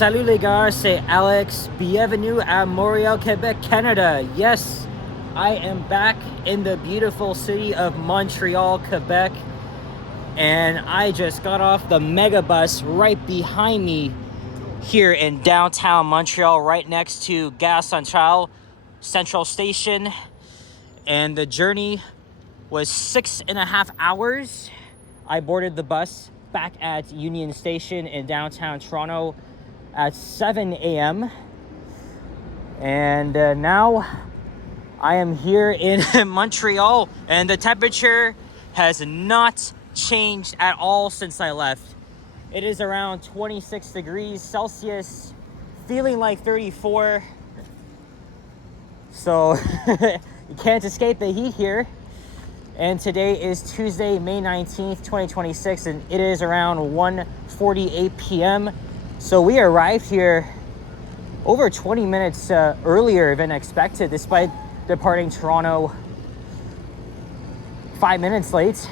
Salut les gars, c'est Alex. Bienvenue à Montreal, Quebec, Canada. Yes, I am back in the beautiful city of Montreal, Quebec. And I just got off the mega bus right behind me here in downtown Montreal, right next to Gare Central Station. And the journey was 6.5 hours. I boarded the bus back at Union Station in downtown Toronto at 7 a.m. And now I am here in Montreal, and the temperature has not changed at all since I left. It is around 26 degrees Celsius, feeling like 34. So you can't escape the heat here. And today is Tuesday, May 19th, 2026, and it is around 1:48 p.m. So we arrived here over 20 minutes earlier than expected, despite departing Toronto 5 minutes late.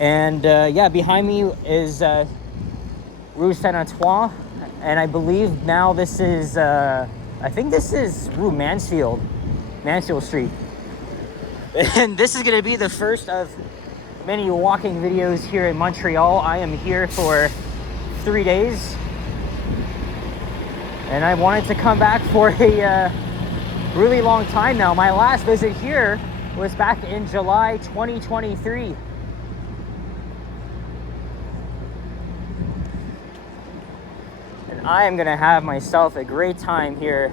And yeah, behind me is Rue Saint-Antoine, and I believe now this is, I think this is Rue Mansfield Street. And this is going to be the first of many walking videos here in Montreal. I am here for 3 days, and I wanted to come back for a really long time now. My last visit here was back in July 2023. And I am going to have myself a great time here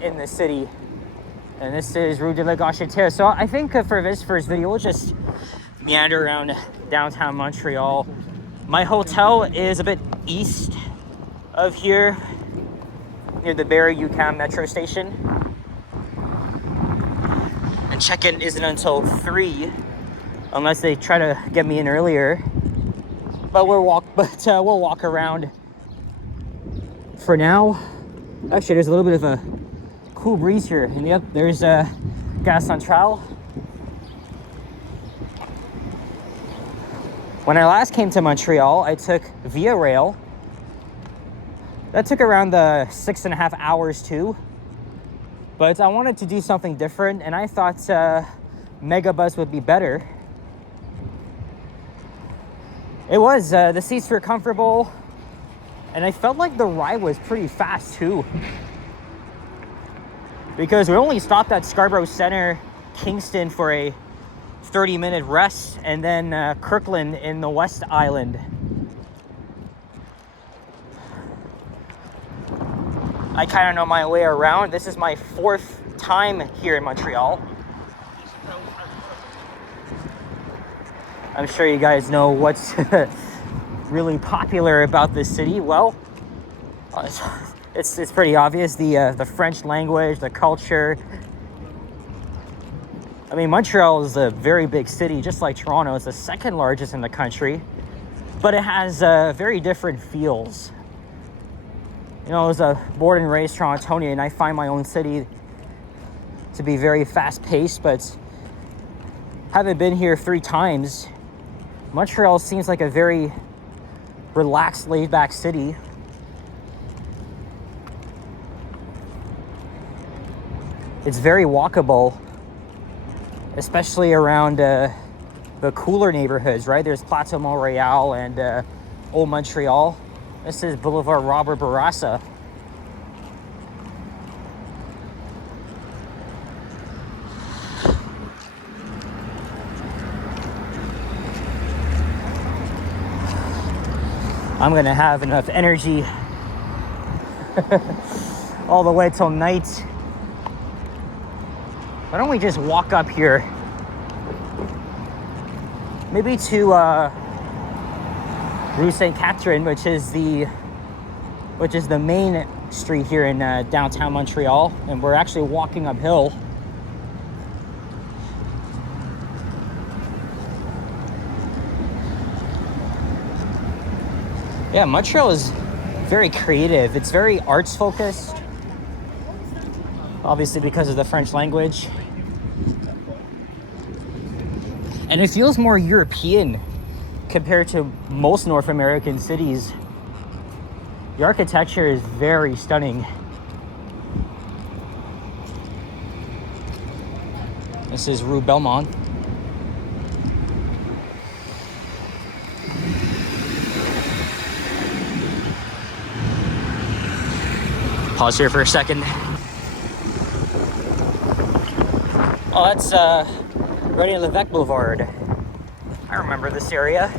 in the city. And this is Rue de la Gauchetière. So I think for this first video, we'll just meander around downtown Montreal. My hotel is a bit east of here, near the Barrie-UQAM metro station. And check-in isn't until 3, unless they try to get me in earlier. But we'll walk around for now. Actually, there's a little bit of a cool breeze here. And yep, there's Gare Central. When I last came to Montreal, I took Via Rail. That took around the 6.5 hours too. But I wanted to do something different, and I thought Megabus would be better. It was. The seats were comfortable, and I felt like the ride was pretty fast too. Because we only stopped at Scarborough Centre, Kingston for a 30-minute rest, and then Kirkland in the West Island. I kind of know my way around. This is my 4th time here in Montreal. I'm sure you guys know what's really popular about this city. Well, it's pretty obvious. The French language, the culture. I mean, Montreal is a very big city, just like Toronto. It's the second largest in the country, but it has very different feels. You know, as a born and raised Torontonian, I find my own city to be very fast-paced, but having been here 3 times, Montreal seems like a very relaxed, laid-back city. It's very walkable, especially around the cooler neighborhoods, right? There's Plateau Montreal and Old Montreal. This is Boulevard Robert Bourassa. I'm gonna have enough energy all the way till night. Why don't we just walk up here? Maybe to Rue Saint Catherine, which is the main street here in downtown Montreal, and we're actually walking uphill. Yeah, Montreal is very creative. It's very arts focused, obviously because of the French language. And it feels more European compared to most North American cities. The architecture is very stunning. This is Rue Belmont. Pause here for a second. Oh, that's René Lévesque Boulevard. I remember this area.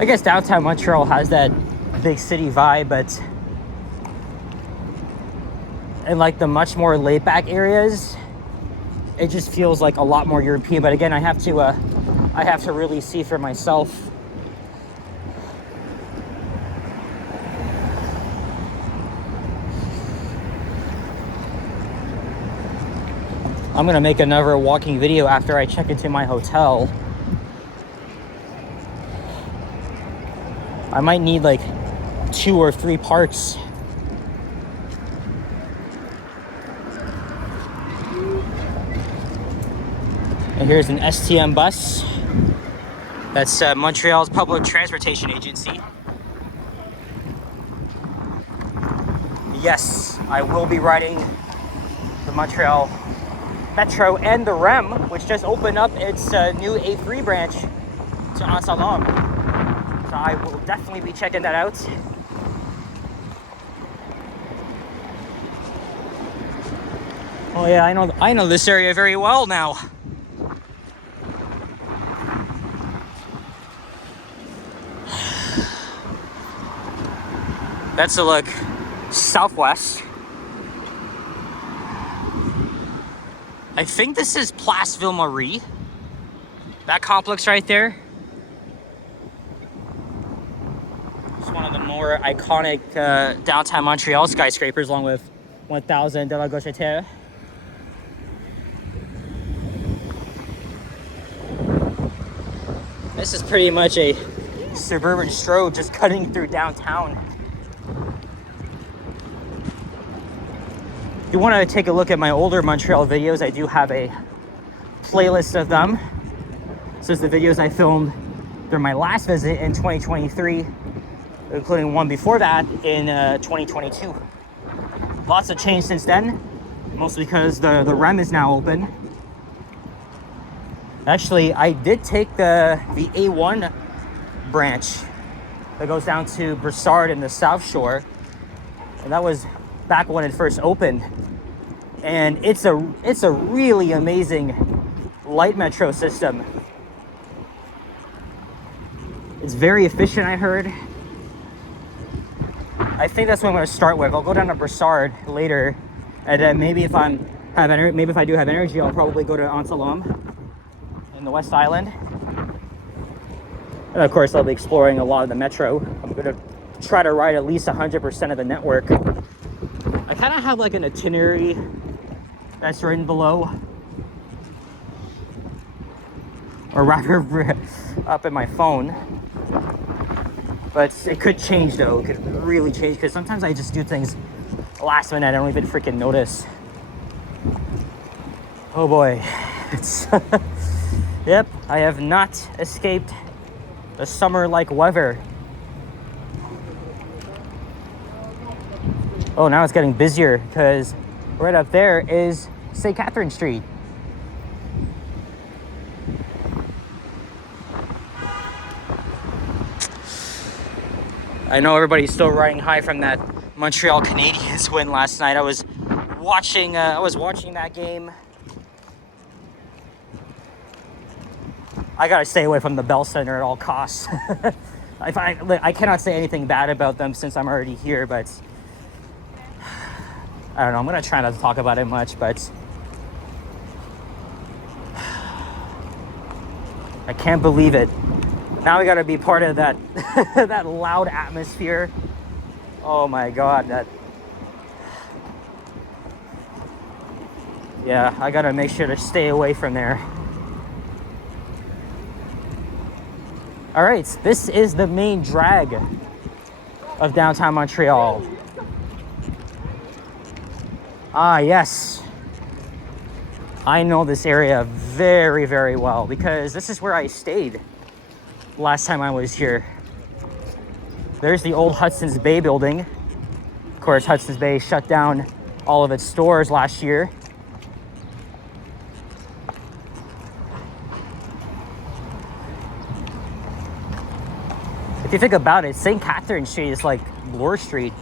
I guess downtown Montreal has that big city vibe, but in like the much more laid back areas, it just feels like a lot more European. But again, I have to really see for myself. I'm gonna make another walking video after I check into my hotel. I might need like 2 or 3 parts. And here's an STM bus. That's Montreal's public transportation agency. Yes, I will be riding the Montreal Metro and the REM, which just opened up its new A3 branch to Anse-à-Laume. So I will definitely be checking that out. Oh yeah, I know this area very well now. That's a look southwest. I think this is Place Ville-Marie. That complex right there. It's one of the more iconic downtown Montreal skyscrapers, along with 1000 de la Gauchetière. This is pretty much a suburban stroll just cutting through downtown. If you want to take a look at my older Montreal videos, I do have a playlist of them. This is the videos I filmed during my last visit in 2023, including one before that in 2022. Lots of change since then, mostly because the REM is now open. Actually, I did take the A1 branch that goes down to Brossard in the South Shore, and that was back when it first opened. And it's a really amazing light metro system. It's very efficient, I heard. I think that's what I'm going to start with. I'll go down to Brossard later, and then maybe if I do have energy, I'll probably go to Anse-à-Laume in the West Island. And of course, I'll be exploring a lot of the metro. I'm going to try to ride at least 100% of the network. I kind of have like an itinerary that's written below, or rather up in my phone. But it could change though. It could really change, because sometimes I just do things last minute. I don't even freaking notice. Oh boy. It's yep, I have not escaped the summer-like weather. Oh, now it's getting busier because right up there is St. Catherine Street. I know everybody's still riding high from that Montreal Canadiens win last night. I was watching that game. I gotta stay away from the Bell Center at all costs. I cannot say anything bad about them since I'm already here, but I don't know. I'm gonna try not to talk about it much, but I can't believe it. Now we gotta be part of that that loud atmosphere. Oh my God, yeah, I gotta make sure to stay away from there. All right, this is the main drag of downtown Montreal. Ah, yes. I know this area very, very well because this is where I stayed last time I was here. There's the old Hudson's Bay building. Of course, Hudson's Bay shut down all of its stores last year. If you think about it, St. Catherine Street is like Bloor Street.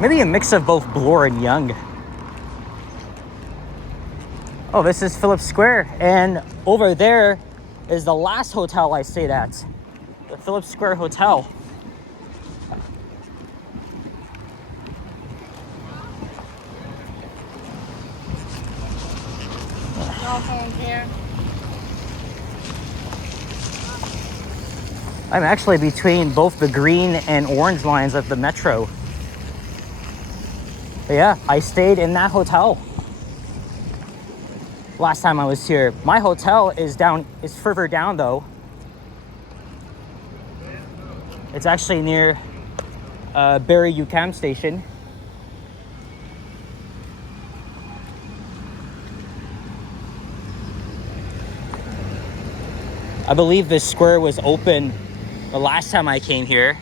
Maybe a mix of both Bloor and Yonge. Oh, this is Phillips Square. And over there is the last hotel I stayed at. The Phillips Square Hotel. I'm actually between both the green and orange lines of the metro. But yeah, I stayed in that hotel last time I was here. My hotel is further down though. It's actually near Barrie UQAM station. I believe this square was open the last time I came here.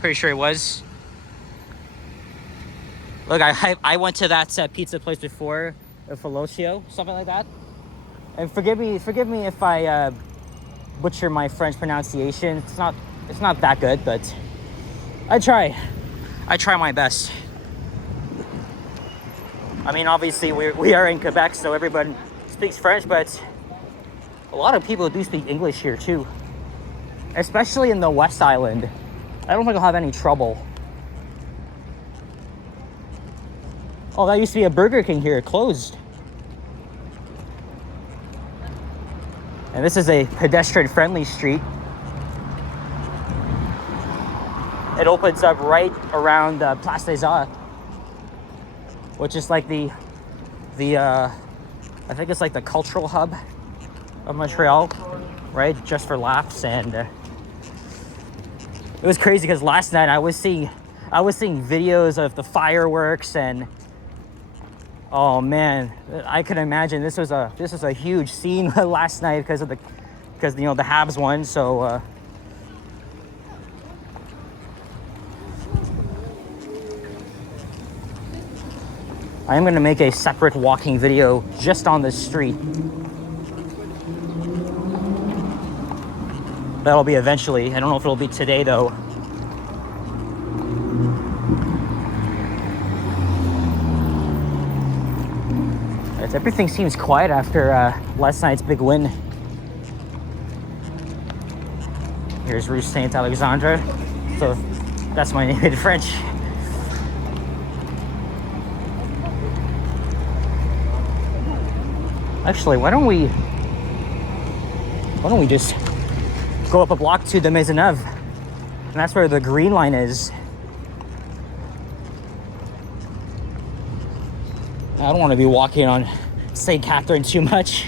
Pretty sure it was. Look, I went to that pizza place before, Falocio, something like that. And forgive me if I butcher my French pronunciation. It's not that good, but I try my best. I mean, obviously we are in Quebec, so everyone speaks French, but a lot of people do speak English here too, especially in the West Island. I don't think I'll have any trouble. Oh, that used to be a Burger King here. It closed. And this is a pedestrian-friendly street. It opens up right around Place des Arts, which is like the I think it's like the cultural hub of Montreal, right? Just for laughs. And it was crazy because last night I was seeing videos of the fireworks, and oh man, I could imagine this was a huge scene last night because the Habs won. So I am going to make a separate walking video just on this street. That'll be eventually. I don't know if it'll be today though. Everything seems quiet after last night's big win. Here's Rue Saint Alexandre. So that's my name in French. Actually, why don't we just go up a block to the Maisonneuve? And that's where the green line is. I don't want to be walking on St. Catherine too much.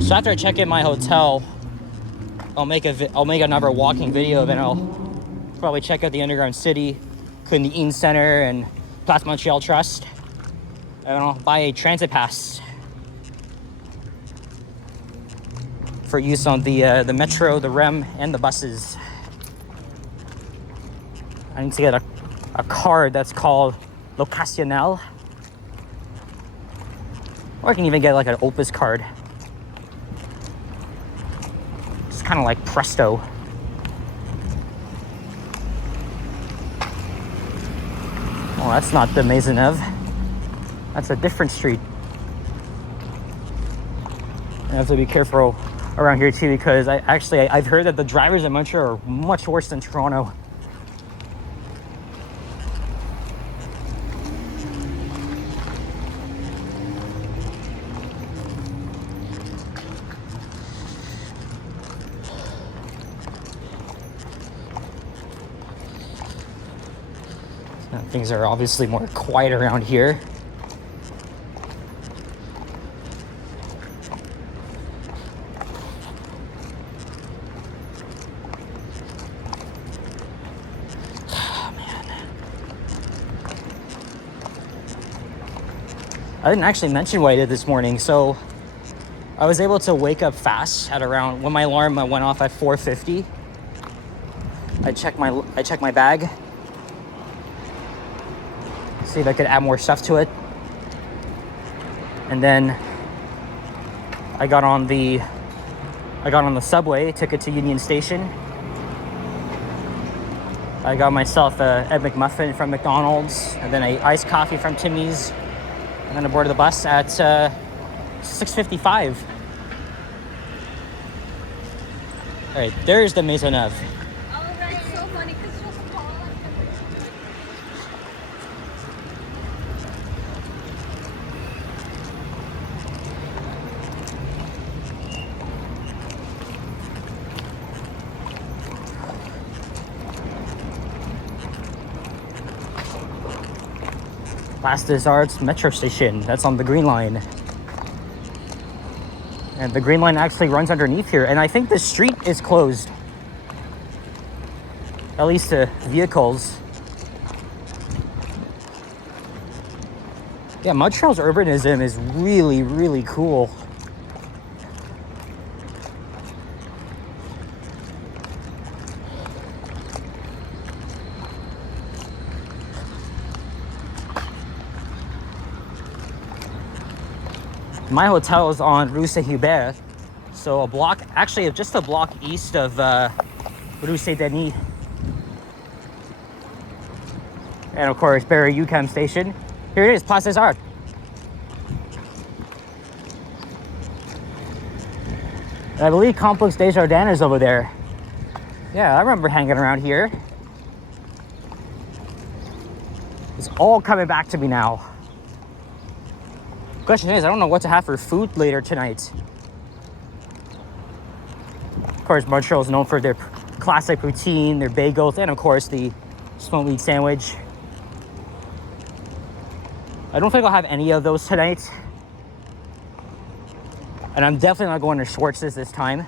So after I check in my hotel, I'll make another walking video, then I'll probably check out the underground city, including the Eaton Center and Place Montreal Trust, and I'll buy a transit pass for use on the metro, the REM, and the buses. I need to get a card that's called Locationnel. Or I can even get like an Opus card. It's kind of like Presto. Oh, that's not the Maisonneuve. That's a different street. I have to be careful around here too, because I've heard that the drivers in Montreal are much worse than Toronto. Things are obviously more quiet around here. I didn't actually mention what I did this morning. So I was able to wake up fast at around, when my alarm went off at 4:50. I checked my bag, see if I could add more stuff to it, and then I got on the subway, took it to Union Station. I got myself a Egg McMuffin from McDonald's, and then a iced coffee from Timmy's, and then I boarded the bus at 6:55. All right, there's the Maisonneuve. Oh, that's so funny because you're so tall. Place des Arts metro station. That's on the Green Line. And the Green Line actually runs underneath here. And I think the street is closed. At least to vehicles. Yeah, Montreal's urbanism is really, really cool. My hotel is on Rue Saint-Hubert, so just a block east of Rue Saint-Denis. And of course, Barrie UQAM station. Here it is, Place des Arts. And I believe Complexe Desjardins is over there. Yeah, I remember hanging around here. It's all coming back to me now. Question is, I don't know what to have for food later tonight. Of course, Montreal is known for their classic poutine, their bagels, and of course the smoked meat sandwich. I don't think I'll have any of those tonight. And I'm definitely not going to Schwartz's this time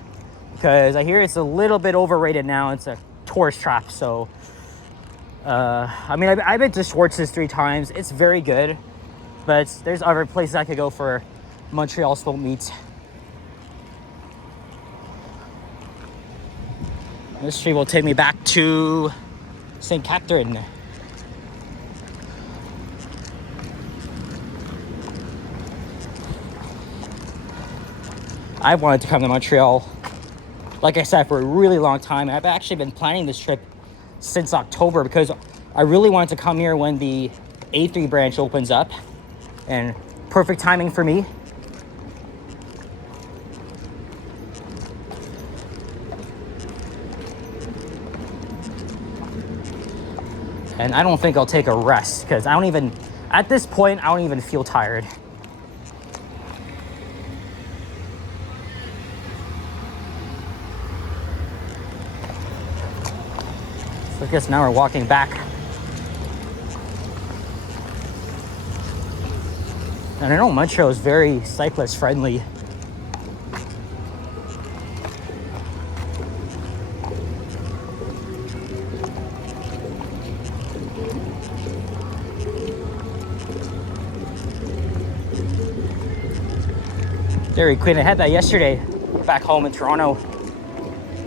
because I hear it's a little bit overrated now. It's a tourist trap. So, I mean, I've been to Schwartz's 3 times. It's very good. But there's other places I could go for Montreal smoked meat. This street will take me back to St. Catherine. I've wanted to come to Montreal, like I said, for a really long time. I've actually been planning this trip since October because I really wanted to come here when the A3 branch opens up. And perfect timing for me. And I don't think I'll take a rest because at this point, I don't even feel tired. So I guess now we're walking back. And I know Montreal is very cyclist friendly. Dairy Queen, I had that yesterday back home in Toronto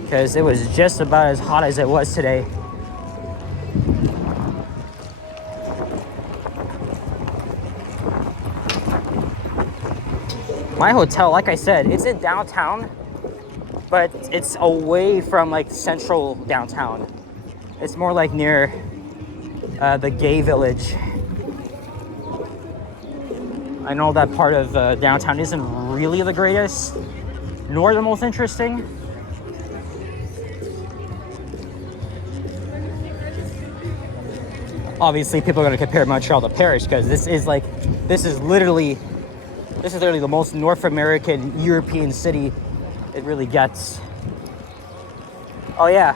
because it was just about as hot as it was today. My hotel, like I said, it's in downtown, but it's away from like central downtown. It's more like near the gay village. I know that part of downtown isn't really the greatest, nor the most interesting. Obviously, people are going to compare Montreal to Paris because this is literally the most North American European city it really gets. Oh yeah,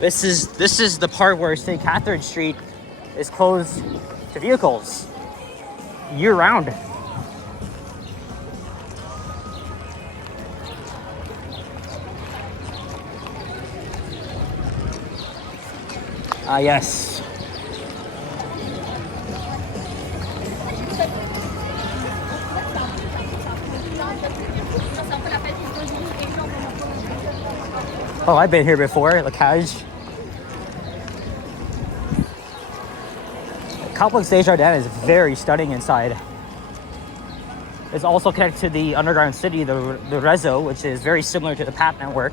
this is the part where St. Catherine Street is closed to vehicles year round. Yes. Oh, I've been here before, La Cage. Complex Desjardins is very stunning inside. It's also connected to the underground city, the Réseau, which is very similar to the PAP network.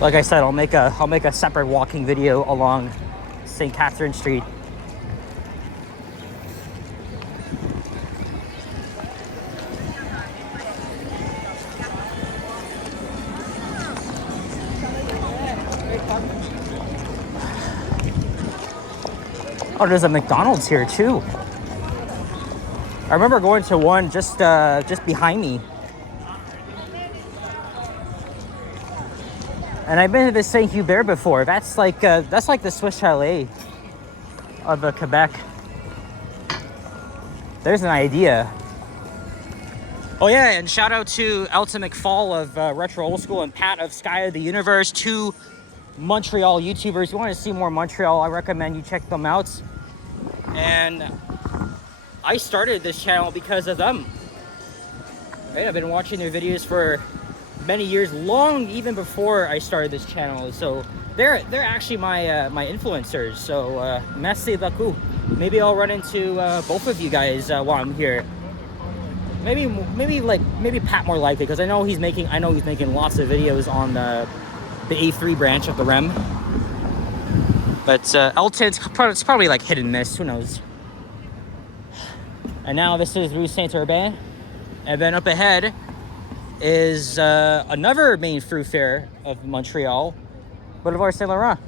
Like I said, I'll make a separate walking video along St. Catherine Street. Oh, there's a McDonald's here too. I remember going to one just behind me. And I've been to the Saint Hubert before. That's like the Swiss Chalet of Quebec. There's an idea. Oh yeah, and shout out to Elton McFall of Retro Old School and Pat of Sky of the Universe, two Montreal YouTubers. If you want to see more Montreal, I recommend you check them out. And I started this channel because of them. Right? I've been watching their videos for many years, long even before I started this channel. So they're actually my influencers. So merci beaucoup. Maybe I'll run into both of you guys while I'm here. Maybe Pat more likely, because I know he's making lots of videos on the A3 branch of the REM. But Elton's it's probably like hit and miss, who knows. And now this is Rue Saint-Urbain. And then up ahead is another main thoroughfare of Montreal, Boulevard Saint Laurent.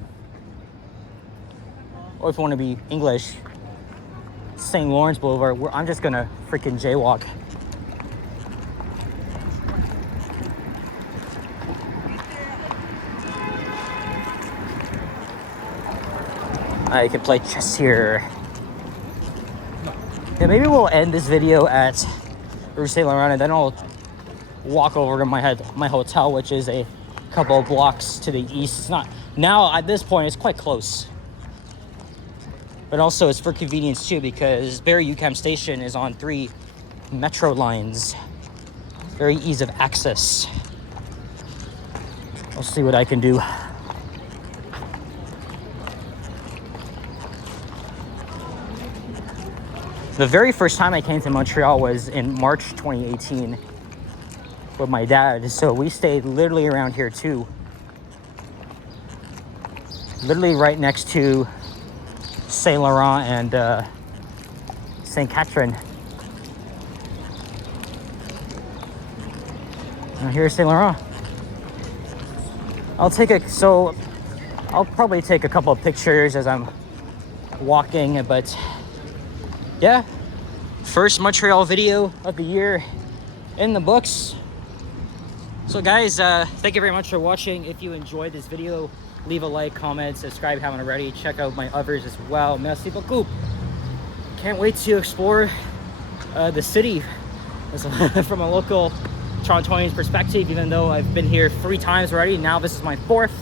Or if you want to be English, St. Lawrence Boulevard. I'm just gonna freaking jaywalk. I can play chess here. Yeah, maybe we'll end this video at Rue Saint Laurent, and then I'll walk over to my hotel, which is a couple of blocks to the east. It's not now at this point; it's quite close. But also, it's for convenience too, because Barrie-UQAM station is on 3 metro lines. Very ease of access. I'll see what I can do. The very first time I came to Montreal was in March 2018 with my dad. So we stayed literally around here too. Literally right next to Saint Laurent and St. Catherine. And here's Saint Laurent. I'll probably take a couple of pictures as I'm walking, but yeah, first Montreal video of the year in the books. So guys, thank you very much for watching. If you enjoyed this video, leave a like, comment, subscribe if you haven't already. Check out my others as well. Merci beaucoup. Can't wait to explore the city from a local Torontonian's perspective, even though I've been here 3 times already. Now this is my 4th.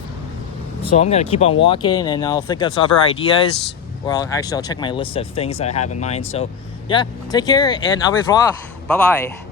So I'm gonna keep on walking, and I'll think of other ideas. Well, actually, I'll check my list of things that I have in mind. So yeah, take care, and au revoir. Bye-bye.